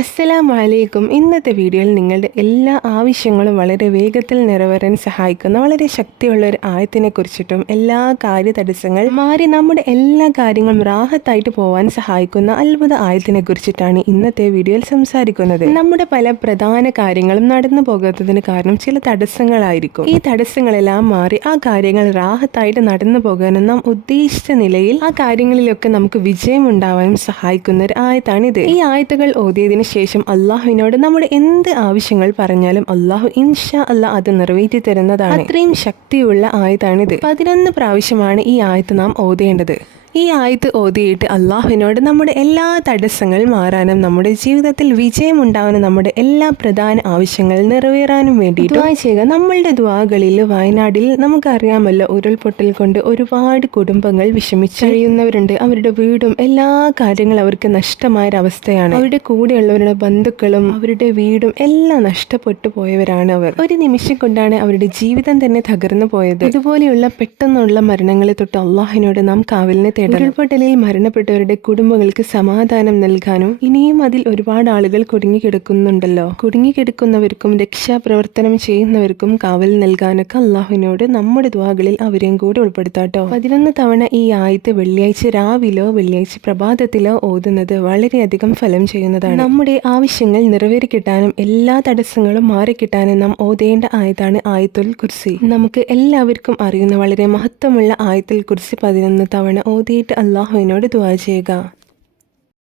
അസ്സലാമു അലൈക്കും. ഇന്നത്തെ വീഡിയോയിൽ നിങ്ങളുടെ എല്ലാ ആവശ്യങ്ങളും വളരെ വേഗത്തിൽ നിറവേറാൻ സഹായിക്കുന്ന വളരെ ശക്തിയുള്ള ഒരു ആയത്തിനെ കുറിച്ചിട്ടും എല്ലാ കാര്യതടസ്സങ്ങൾ മാറി നമ്മുടെ എല്ലാ കാര്യങ്ങളും റാഹത്തായിട്ട് പോവാൻ സഹായിക്കുന്ന അത്ഭുത ആയത്തിനെ കുറിച്ചിട്ടാണ് ഇന്നത്തെ വീഡിയോയിൽ സംസാരിക്കുന്നത്. നമ്മുടെ പല പ്രധാന കാര്യങ്ങളും നടന്നു പോകാത്തതിന് കാരണം ചില തടസ്സങ്ങളായിരിക്കും. ഈ തടസ്സങ്ങളെല്ലാം മാറി ആ കാര്യങ്ങൾ റാഹത്തായിട്ട് നടന്നു പോകാനും നാം ഉദ്ദേശിച്ച നിലയിൽ ആ കാര്യങ്ങളിലൊക്കെ നമുക്ക് വിജയം ഉണ്ടാവാനും സഹായിക്കുന്ന ഒരു ആയത്താണിത്. ഈ ആയത്തുകൾ ഓതിയതിന് ശേഷം അള്ളാഹുവിനോട് നമ്മുടെ എന്ത് ആവശ്യങ്ങൾ പറഞ്ഞാലും അള്ളാഹു ഇൻഷാ അല്ലാഹ് അത് നിറവേറ്റി തരുന്നതാണ്. അത്രയും ശക്തിയുള്ള ആയത്താണിത്. 11 പ്രാവശ്യമാണ് ഈ ആയത്ത് നാം ഓതേണ്ടത്. ഈ ആയത്ത് ഓതിയിട്ട് അള്ളാഹുവിനോട് നമ്മുടെ എല്ലാ തടസ്സങ്ങൾ മാറാനും നമ്മുടെ ജീവിതത്തിൽ വിജയം ഉണ്ടാവാനും നമ്മുടെ എല്ലാ പ്രധാന ആവശ്യങ്ങൾ നിറവേറാനും വേണ്ടി ദുആ ചെയ്യുക. നമ്മളുടെ ദുആകളിൽ വയനാട്ടിൽ നമുക്കറിയാമല്ലോ, ഉരുൾപൊട്ടൽ കൊണ്ട് ഒരുപാട് കുടുംബങ്ങൾ വിഷമിച്ച് കഴിയുന്നവരുണ്ട്. അവരുടെ വീടും എല്ലാ കാര്യങ്ങളും അവർക്ക് നഷ്ടമായൊരവസ്ഥയാണ്. അവരുടെ കൂടെയുള്ളവരുടെ ബന്ധുക്കളും അവരുടെ വീടും എല്ലാം നഷ്ടപ്പെട്ടു പോയവരാണ് അവർ. ഒരു നിമിഷം കൊണ്ടാണ് അവരുടെ ജീവിതം തന്നെ തകർന്നു പോയത്. ഇതുപോലെയുള്ള പെട്ടെന്നുള്ള മരണങ്ങളെ തൊട്ട് അള്ളാഹുവിനോട് നാം കാവലിനെ ഉരുൾപൊട്ടലിൽ മരണപ്പെട്ടവരുടെ കുടുംബങ്ങൾക്ക് സമാധാനം നൽകാനും ഇനിയും അതിൽ ഒരുപാട് ആളുകൾ കുടുങ്ങിക്കിടക്കുന്നുണ്ടല്ലോ, കുടുങ്ങിക്കിടക്കുന്നവർക്കും രക്ഷാപ്രവർത്തനം ചെയ്യുന്നവർക്കും കാവൽ നൽകാനൊക്കെ അള്ളാഹുവിനോട് നമ്മുടെ ദുആകളിൽ അവരെയും കൂടെ ഉൾപ്പെടുത്താട്ടോ. 11 തവണ ഈ ആയത്ത് വെള്ളിയാഴ്ച രാവിലോ വെള്ളിയാഴ്ച പ്രഭാതത്തിലോ ഓതുന്നത് വളരെയധികം ഫലം ചെയ്യുന്നതാണ്. നമ്മുടെ ആവശ്യങ്ങൾ നിറവേറിക്കിട്ടാനും എല്ലാ തടസ്സങ്ങളും മാറിക്കിട്ടാനും നാം ഓതേണ്ട ആയത്താണ് ആയത്തുൽ കുർസി. നമുക്ക് എല്ലാവർക്കും അറിയുന്ന വളരെ മഹത്വമുള്ള ആയത്തുൽ കുർസി 11 തവണ ഓതിയിട്ട് അള്ളാഹുവിനോട് ദുആ ചെയ്യുക.